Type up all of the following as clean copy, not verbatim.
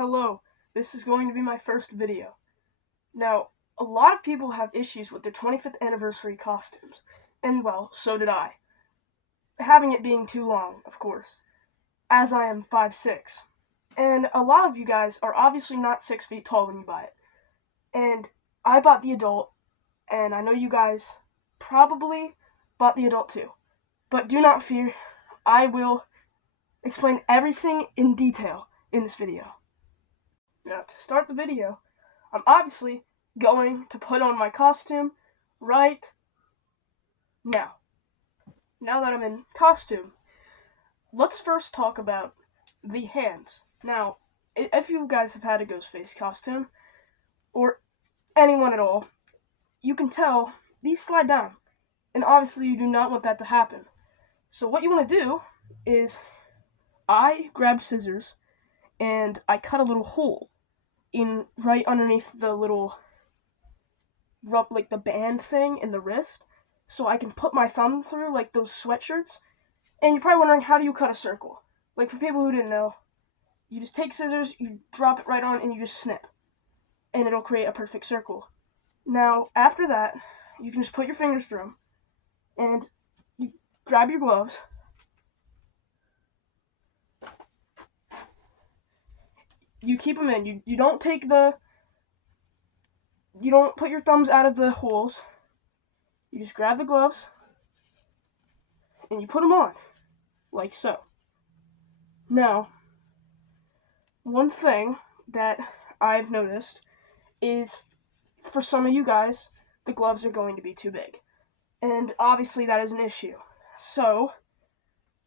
Hello, this is going to be my first video. Now, a lot of people have issues with their 25th anniversary costumes, and well, so did I. Having it being too long, of course, as I am 5'6". And a lot of you guys are obviously not 6 feet tall when you buy it. And I bought the adult, and I know you guys probably bought the adult too. But do not fear, I will explain everything in detail in this video. Now, to start the video, I'm obviously going to put on my costume right now. Now that I'm in costume, let's first talk about the hands. Now, if you guys have had a Ghostface costume, or anyone at all, you can tell these slide down. And obviously you do not want that to happen. So what you want to do is, I grabbed scissors and I cut a little hole in right underneath the little like the band thing in the wrist, so I can put my thumb through like those sweatshirts. And you're probably wondering, how do you cut a circle? Like, for people who didn't know, you just take scissors, you drop it right on, and you just snip, and it'll create a perfect circle. Now, after that, you can just put your fingers through them, and you grab your gloves. You keep them in. You don't put your thumbs out of the holes. You just grab the gloves and you put them on, like so. Now, one thing that I've noticed is, for some of you guys, the gloves are going to be too big. And obviously that is an issue. So,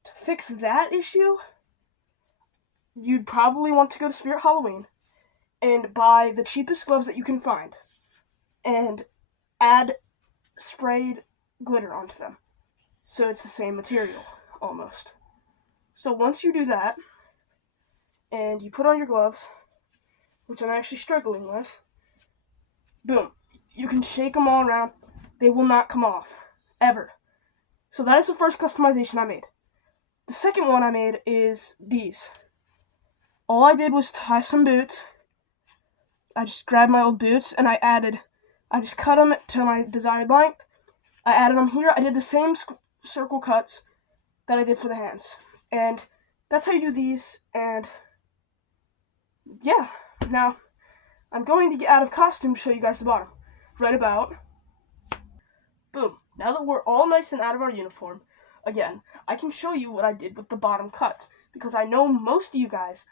to fix that issue, you'd probably want to go to Spirit Halloween and buy the cheapest gloves that you can find and add sprayed glitter onto them, so it's the same material almost. So once you do that and you put on your gloves, which I'm actually struggling with, boom, you can shake them all around. They will not come off ever. So that is the first customization I made. The second one I made is these. All I did was tie some boots. I just grabbed my old boots and I just cut them to my desired length. I added them here. I did the same circle cuts that I did for the hands. And that's how you do these. And yeah, now I'm going to get out of costume to show you guys the bottom. Right about. Boom. Now that we're all nice and out of our uniform, again, I can show you what I did with the bottom cuts, because I know most of you guys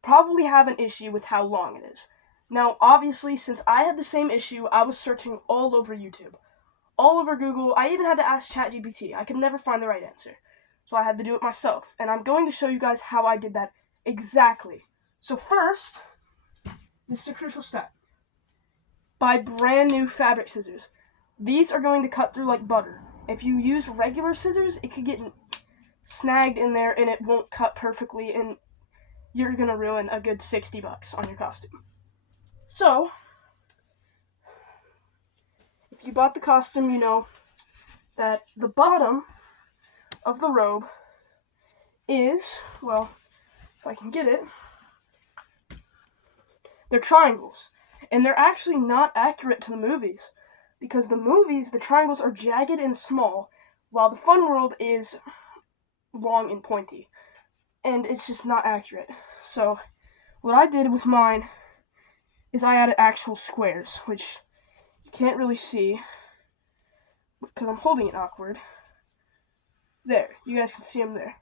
probably have an issue with how long it is. Now, obviously, since I had the same issue, I was searching all over YouTube, all over Google. I even had to ask ChatGPT. I could never find the right answer, so I had to do it myself. And I'm going to show you guys how I did that exactly. So first, this is a crucial step. Buy brand new fabric scissors. These are going to cut through like butter. If you use regular scissors, it could get snagged in there and it won't cut perfectly, and you're going to ruin a good $60 on your costume. So, if you bought the costume, you know that the bottom of the robe is, well, if I can get it, they're triangles. And they're actually not accurate to the movies, because the movies, the triangles are jagged and small, while the Fun World is long and pointy. And it's just not accurate. So, what I did with mine is I added actual squares, which you can't really see because I'm holding it awkward. There, you guys can see them there.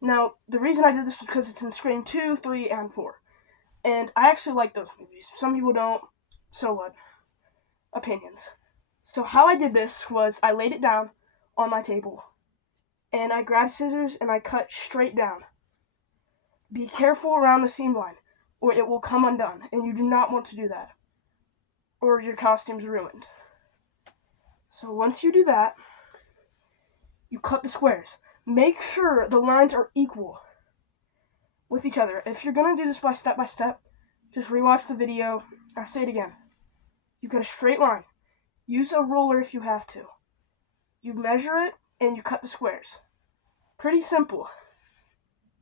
Now, the reason I did this was because it's in Scream 2, 3, and 4. And I actually like those movies. Some people don't, so what? Opinions. So how I did this was, I laid it down on my table, and I grabbed scissors and I cut straight down. Be careful around the seam line, or it will come undone, and you do not want to do that, or your costume's ruined. So once you do that, you cut the squares. Make sure the lines are equal with each other. If you're going to do this by step, just rewatch the video. I'll say it again. You cut a straight line. Use a ruler if you have to. You measure it, and you cut the squares. Pretty simple.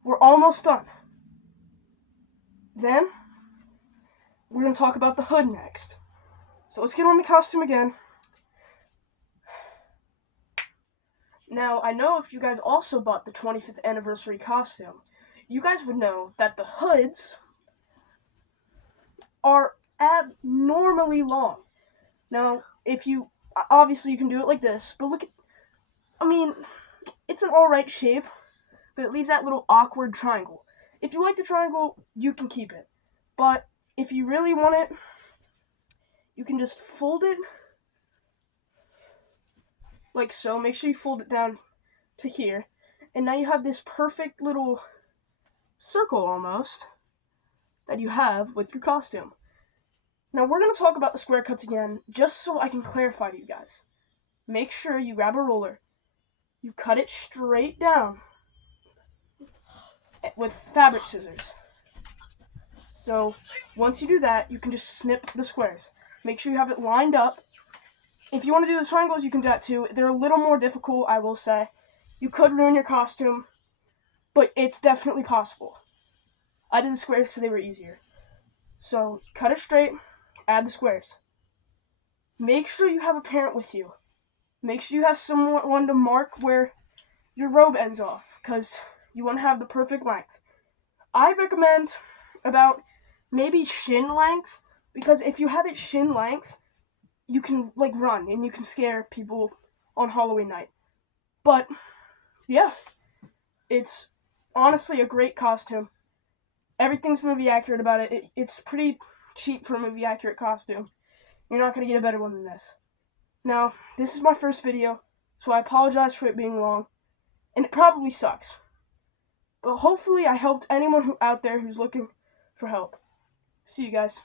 We're almost done. Then, we're going to talk about the hood next. So let's get on the costume again. Now, I know if you guys also bought the 25th anniversary costume, you guys would know that the hoods are abnormally long. Now, if you, obviously you can do it like this, but look at, I mean, it's an alright shape, but it leaves that little awkward triangle. If you like the triangle, you can keep it. But if you really want it, you can just fold it like so. Make sure you fold it down to here. And now you have this perfect little circle almost that you have with your costume. Now we're going to talk about the square cuts again, just so I can clarify to you guys. Make sure you grab a roller. You cut it straight down with fabric scissors. So once you do that, you can just snip the squares. Make sure you have it lined up. If you want to do the triangles, you can do that too. They're a little more difficult, I will say. You could ruin your costume, but it's definitely possible. I did the squares because they were easier. So cut it straight, add the squares. Make sure you have a parent with you. Make sure you have someone to mark where your robe ends off, because you want to have the perfect length. I recommend about maybe shin length, because if you have it shin length, you can like run and you can scare people on Halloween night. But yeah, it's honestly a great costume. Everything's movie accurate about it. It's pretty cheap for a movie accurate costume. You're not going to get a better one than this. Now, this is my first video, so I apologize for it being long, and it probably sucks. But hopefully I helped anyone out there who's looking for help. See you guys.